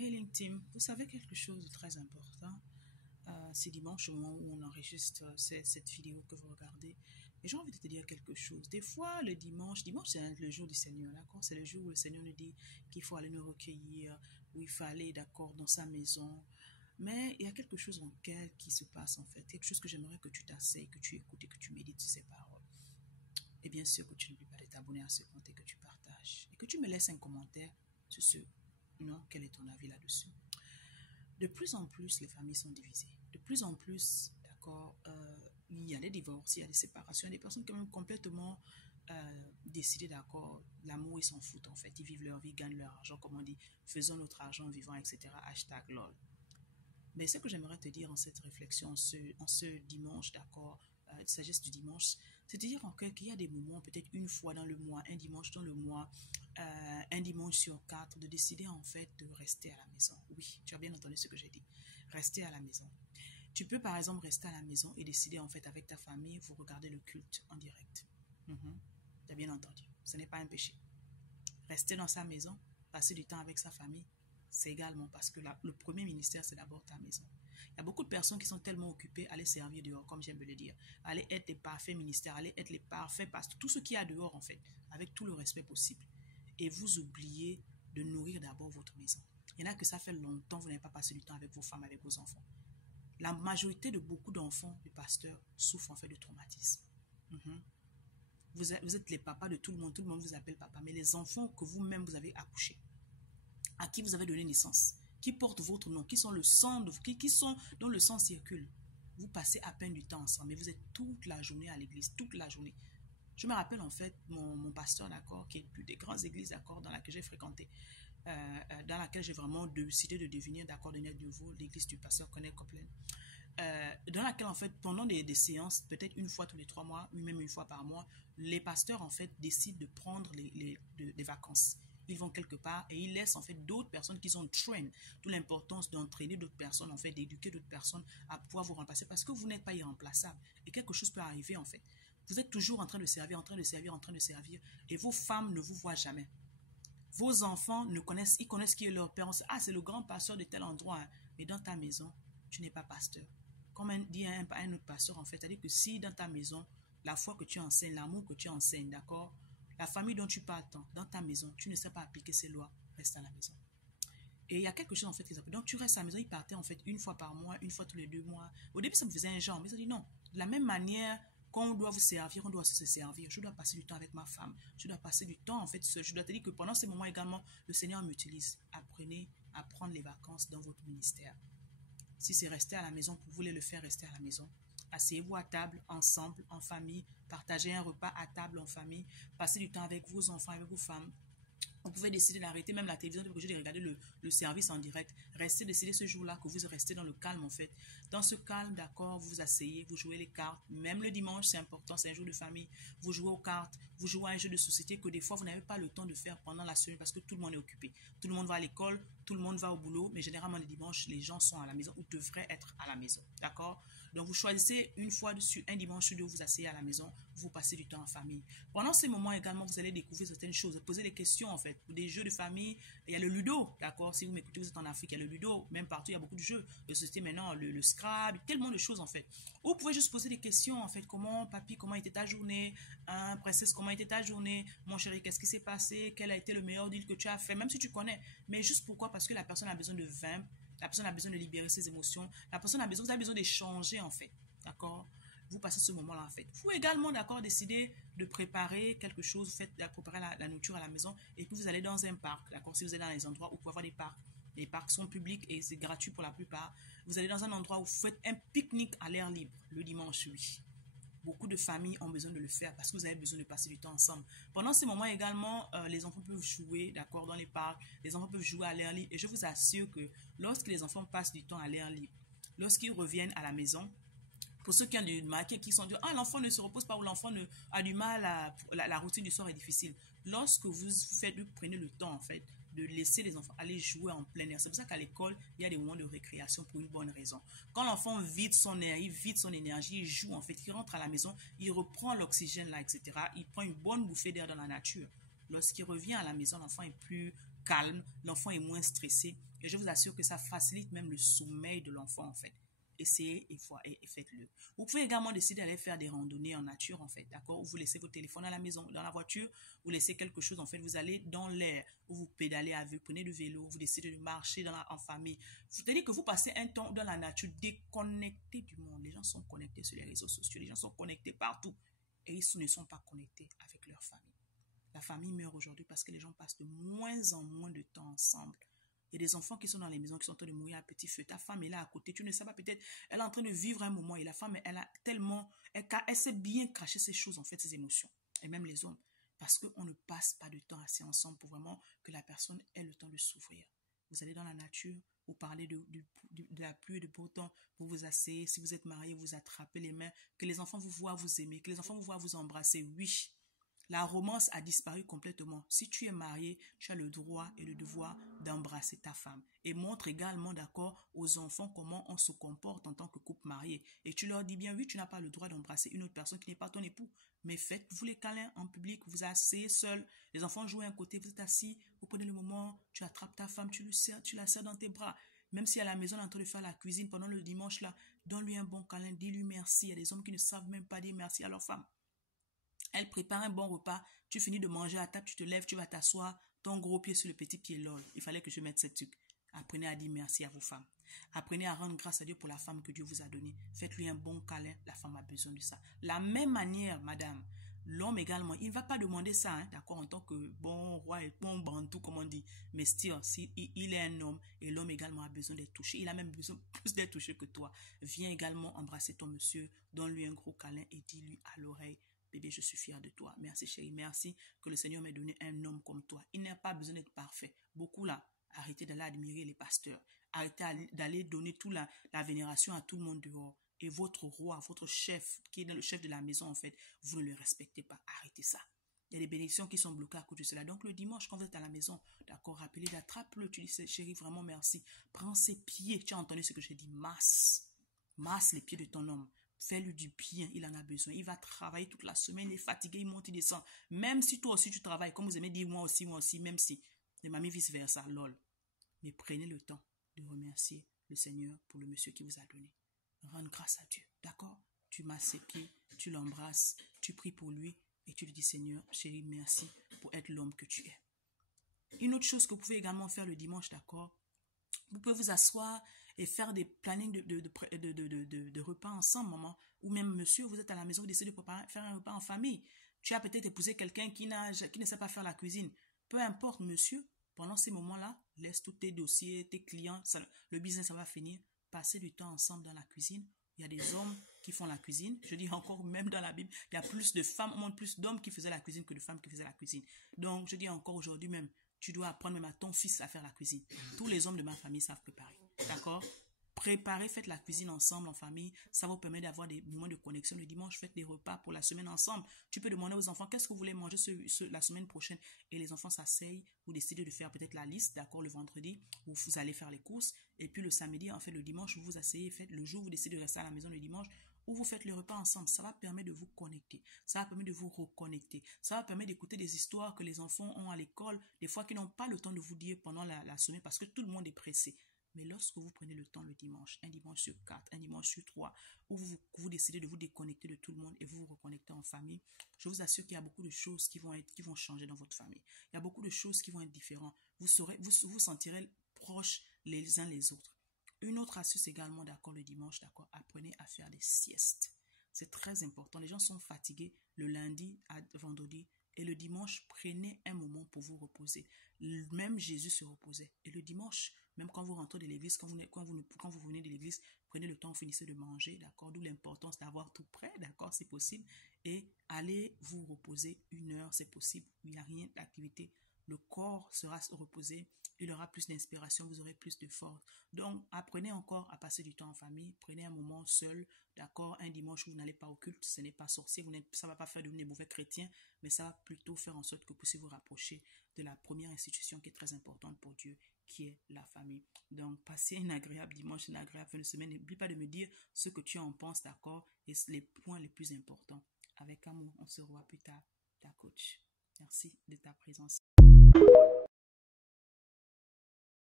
Healing Team, vous savez quelque chose de très important. C'est dimanche au moment où on enregistre cette vidéo que vous regardez. Et j'ai envie de te dire quelque chose. Des fois, le dimanche c'est le jour du Seigneur, d'accord? C'est le jour où le Seigneur nous dit qu'il faut aller nous recueillir, où il faut aller, d'accord, dans sa maison. Mais il y a quelque chose en quel qui se passe en fait. Quelque chose que j'aimerais que tu t'asseyes, que tu écoutes et que tu médites sur ces paroles. Et bien sûr que tu n'oublies pas de t'abonner à ce compte et que tu partages. Et que tu me laisses un commentaire sur ce. Non, quel est ton avis là-dessus? De plus en plus, les familles sont divisées. De plus en plus, d'accord, il y a des divorces, il y a des séparations, il y a des personnes qui ont même complètement décidé, d'accord, l'amour, ils s'en foutent en fait. Ils vivent leur vie, gagnent leur argent, comme on dit, faisons notre argent vivant, etc. Hashtag lol. Mais ce que j'aimerais te dire en cette réflexion, en ce dimanche, d'accord, sagesse du dimanche, c'est de dire en qu'il y a des moments, peut-être une fois dans le mois, un dimanche dans le mois, un dimanche sur 4, de décider en fait de rester à la maison. Oui, tu as bien entendu ce que j'ai dit. Rester à la maison. Tu peux par exemple rester à la maison et décider en fait avec ta famille, vous regardez le culte en direct. Tu as bien entendu. Ce n'est pas un péché. Rester dans sa maison, passer du temps avec sa famille, c'est également parce que le premier ministère, c'est d'abord ta maison. Il y a beaucoup de personnes qui sont tellement occupées à aller servir dehors, comme j'aime le dire, à aller être les parfaits ministères, à aller être les parfaits pasteurs, tout ce qu'il y a dehors en fait, avec tout le respect possible. Et vous oubliez de nourrir d'abord votre maison. Il y en a que ça fait longtemps que vous n'avez pas passé du temps avec vos femmes, avec vos enfants. La majorité de beaucoup d'enfants, de pasteurs, souffrent en fait de traumatisme. Vous êtes les papas de tout le monde vous appelle papa, mais les enfants que vous-même vous avez accouchés, à qui vous avez donné naissance, qui portent votre nom, qui sont le sang, qui sont dont le sang circule, vous passez à peine du temps ensemble, mais vous êtes toute la journée à l'église, toute la journée. Je me rappelle en fait mon pasteur, d'accord, qui est une des grandes églises, d'accord, dans laquelle j'ai fréquenté, dans laquelle j'ai vraiment décidé de devenir, d'accord, de nouveau, l'église du pasteur Cornel Copeland. Dans laquelle en fait pendant des séances, peut-être une fois tous les 3 mois, ou même une fois par mois, les pasteurs en fait décident de prendre des vacances. Ils vont quelque part et ils laissent en fait d'autres personnes qui sont train, toute l'importance d'entraîner d'autres personnes, en fait d'éduquer d'autres personnes à pouvoir vous remplacer parce que vous n'êtes pas irremplaçable et quelque chose peut arriver en fait. Vous êtes toujours en train de servir, en train de servir, en train de servir et vos femmes ne vous voient jamais. Vos enfants ils connaissent qui est leur père. Ah, c'est le grand pasteur de tel endroit, hein. Mais dans ta maison, tu n'es pas pasteur. Comme dit un autre pasteur, en fait, c'est-à-dire que si dans ta maison, la foi que tu enseignes, l'amour que tu enseignes, d'accord, la famille dont tu parles tant, dans ta maison, tu ne sais pas appliquer ces lois, reste à la maison. Et il y a quelque chose en fait qui s'appelle. Donc tu restes à la maison, il partait en fait une fois par mois, une fois tous les 2 mois. Au début, ça me faisait un genre, mais ça dit non. De la même manière, quand on doit vous servir, on doit se servir. Je dois passer du temps avec ma femme. Je dois passer du temps en fait seul. Je dois te dire que pendant ces moments également, le Seigneur m'utilise. Apprenez à prendre les vacances dans votre ministère. Si c'est rester à la maison, vous voulez le faire rester à la maison. Asseyez-vous à table, ensemble, en famille. Partagez un repas à table, en famille. Passez du temps avec vos enfants, avec vos femmes. Vous pouvez décider d'arrêter même la télévision de regarder le service en direct. Restez, décider ce jour-là que vous restez dans le calme en fait. Dans ce calme, d'accord, vous vous asseyez, vous jouez les cartes. Même le dimanche, c'est important, c'est un jour de famille. Vous jouez aux cartes, vous jouez à un jeu de société que des fois vous n'avez pas le temps de faire pendant la semaine parce que tout le monde est occupé. Tout le monde va à l'école, tout le monde va au boulot, mais généralement le dimanche, les gens sont à la maison ou devraient être à la maison. D'accord? Donc vous choisissez une fois dessus, un dimanche sur deux, vous asseyez à la maison, vous passez du temps en famille. Pendant ces moments également, vous allez découvrir certaines choses, poser des questions en fait. Des jeux de famille, il y a le ludo, d'accord? Si vous m'écoutez, vous êtes en Afrique, il y a le ludo, même partout, il y a beaucoup de jeux de société maintenant, le Scrabble, tellement de choses en fait. Ou vous pouvez juste poser des questions en fait, comment, papy, comment était ta journée? Princesse, comment était ta journée? Mon chéri, qu'est-ce qui s'est passé? Quel a été le meilleur deal que tu as fait? Même si tu connais, mais juste pourquoi? Parce que la personne a besoin de vaincre. La personne a besoin de libérer ses émotions. La personne a besoin, vous avez besoin d'échanger en fait. D'accord? Vous passez ce moment-là en fait. Vous également, d'accord, décider de préparer quelque chose, vous faites préparer la nourriture à la maison et puis vous allez dans un parc. D'accord? Si vous êtes dans les endroits où vous pouvez avoir des parcs. Les parcs sont publics et c'est gratuit pour la plupart. Vous allez dans un endroit où vous faites un pique-nique à l'air libre le dimanche, oui. Beaucoup de familles ont besoin de le faire parce que vous avez besoin de passer du temps ensemble. Pendant ces moments également, les enfants peuvent jouer, d'accord, dans les parcs. Les enfants peuvent jouer à l'air libre. Et je vous assure que lorsque les enfants passent du temps à l'air libre, lorsqu'ils reviennent à la maison, pour ceux qui ont du mal, qui sont dit, ah, l'enfant ne se repose pas ou l'enfant a du mal, la routine du soir est difficile. Lorsque vous prenez le temps, en fait, de laisser les enfants aller jouer en plein air. C'est pour ça qu'à l'école, il y a des moments de récréation pour une bonne raison. Quand l'enfant vide son air, il vide son énergie, il joue, en fait, il rentre à la maison, il reprend l'oxygène là, etc. Il prend une bonne bouffée d'air dans la nature. Lorsqu'il revient à la maison, l'enfant est plus calme, l'enfant est moins stressé. Et je vous assure que ça facilite même le sommeil de l'enfant, en fait. Essayez et faites-le. Vous pouvez également décider d'aller faire des randonnées en nature, en fait, d'accord? Ou vous laissez votre téléphone à la maison, dans la voiture, vous laissez quelque chose, en fait, vous allez dans l'air, ou vous pédalez à vue, prenez le vélo, vous décidez de marcher en famille. C'est-à-dire que vous passez un temps dans la nature déconnecté du monde. Les gens sont connectés sur les réseaux sociaux, les gens sont connectés partout et ils ne sont pas connectés avec leur famille. La famille meurt aujourd'hui parce que les gens passent de moins en moins de temps ensemble. Il y a des enfants qui sont dans les maisons, qui sont en train de mourir à petit feu. Ta femme est là à côté, tu ne sais pas, peut-être, elle est en train de vivre un moment et la femme, elle a tellement, elle sait bien cacher ces choses, en fait, ses émotions. Et même les hommes. Parce qu'on ne passe pas de temps assez ensemble pour vraiment que la personne ait le temps de souffrir. Vous allez dans la nature, vous parlez de la pluie et de beau temps, vous vous asseyez, si vous êtes marié, vous attrapez les mains, que les enfants vous voient vous aimer, que les enfants vous voient vous embrasser, oui. La romance a disparu complètement. Si tu es marié, tu as le droit et le devoir d'embrasser ta femme. Et montre également, d'accord, aux enfants comment on se comporte en tant que couple marié. Et tu leur dis bien, oui, tu n'as pas le droit d'embrasser une autre personne qui n'est pas ton époux. Mais faites-vous les câlins en public, vous asseyez seul. Les enfants jouent à un côté, vous êtes assis, vous prenez le moment, tu attrapes ta femme, tu la serres dans tes bras. Même si à la maison, on est en train de faire la cuisine pendant le dimanche là, donne-lui un bon câlin, dis-lui merci. Il y a des hommes qui ne savent même pas dire merci à leur femme. Elle prépare un bon repas, tu finis de manger à table, tu te lèves, tu vas t'asseoir, ton gros pied sur le petit pied, lol. Il fallait que je mette cette truc. Apprenez à dire merci à vos femmes. Apprenez à rendre grâce à Dieu pour la femme que Dieu vous a donnée. Faites-lui un bon câlin, la femme a besoin de ça. La même manière, madame, l'homme également, il ne va pas demander ça, hein, d'accord, en tant que bon roi et bon bantou, comme on dit. Mais still, si il est un homme et l'homme également a besoin d'être touché, il a même besoin plus d'être touché que toi. Viens également embrasser ton monsieur, donne-lui un gros câlin et dis-lui à l'oreille, bébé, je suis fière de toi. Merci chérie, merci que le Seigneur m'ait donné un homme comme toi. Il n'a pas besoin d'être parfait. Beaucoup là, arrêtez d'aller admirer les pasteurs. Arrêtez d'aller donner toute la vénération à tout le monde dehors. Et votre roi, votre chef, qui est le chef de la maison en fait, vous ne le respectez pas. Arrêtez ça. Il y a des bénédictions qui sont bloquées à cause de cela. Donc le dimanche, quand vous êtes à la maison, d'accord, rappelez, attrape-le. Tu dis, chérie, vraiment merci. Prends ses pieds. Tu as entendu ce que j'ai dit. Masse. Masse les pieds de ton homme. Fais-lui du bien, il en a besoin. Il va travailler toute la semaine, il est fatigué, il monte, il descend. Même si toi aussi tu travailles, comme vous aimez dire moi aussi, même si. Les mamies vice versa, lol. Mais prenez le temps de remercier le Seigneur pour le monsieur qui vous a donné. Rendre grâce à Dieu, d'accord? Tu masses ses pieds, tu l'embrasses, tu pries pour lui et tu lui dis, Seigneur, chérie, merci pour être l'homme que tu es. Une autre chose que vous pouvez également faire le dimanche, d'accord? Vous pouvez vous asseoir et faire des plannings de repas ensemble, maman. Ou même, monsieur, vous êtes à la maison, vous décidez de faire un repas en famille. Tu as peut-être épousé quelqu'un qui ne sait pas faire la cuisine. Peu importe, monsieur, pendant ces moments-là, laisse tous tes dossiers, tes clients, le business, ça va finir. Passez du temps ensemble dans la cuisine. Il y a des hommes qui font la cuisine. Je dis encore, même dans la Bible, il y a plus de femmes, au moins plus d'hommes qui faisaient la cuisine que de femmes qui faisaient la cuisine. Donc, je dis encore aujourd'hui même, tu dois apprendre même à ton fils à faire la cuisine. Tous les hommes de ma famille savent préparer. D'accord? Préparez, faites la cuisine ensemble en famille. Ça vous permet d'avoir des moments de connexion. Le dimanche, faites des repas pour la semaine ensemble. Tu peux demander aux enfants qu'est-ce que vous voulez manger la semaine prochaine. Et les enfants s'asseyent. Vous décidez de faire peut-être la liste, d'accord, le vendredi, où vous allez faire les courses. Et puis le samedi, en fait, le dimanche, vous vous asseyez, faites le jour, vous décidez de rester à la maison le dimanche, où vous faites le repas ensemble. Ça va permettre de vous connecter. Ça va permettre de vous reconnecter. Ça va permettre d'écouter des histoires que les enfants ont à l'école, des fois qu'ils n'ont pas le temps de vous dire pendant la semaine parce que tout le monde est pressé. Mais lorsque vous prenez le temps le dimanche, un dimanche sur 4, un dimanche sur 3, où vous décidez de vous déconnecter de tout le monde et vous vous reconnectez en famille, je vous assure qu'il y a beaucoup de choses qui vont changer dans votre famille. Il y a beaucoup de choses qui vont être différentes. Vous vous sentirez proches les uns les autres. Une autre astuce également, d'accord, le dimanche, d'accord, apprenez à faire des siestes. C'est très important. Les gens sont fatigués le lundi à vendredi et le dimanche, prenez un moment pour vous reposer. Même Jésus se reposait. Et le dimanche, même quand vous rentrez de l'église, quand vous venez de l'église, prenez le temps, vous finissez de manger, d'accord? D'où l'importance d'avoir tout prêt, d'accord, c'est possible. Et allez vous reposer 1 heure, c'est possible. Il n'y a rien d'activité. Le corps sera reposé, il aura plus d'inspiration, vous aurez plus de force. Donc, apprenez encore à passer du temps en famille, prenez un moment seul, d'accord, un dimanche où vous n'allez pas au culte, ce n'est pas sorcier, ça ne va pas faire de vous des mauvais chrétiens, mais ça va plutôt faire en sorte que vous puissiez vous rapprocher de la première institution qui est très importante pour Dieu, qui est la famille. Donc, passez un agréable dimanche, une agréable fin de semaine. N'oublie pas de me dire ce que tu en penses, d'accord, et les points les plus importants. Avec amour, on se revoit plus tard, ta coach. Merci de ta présence.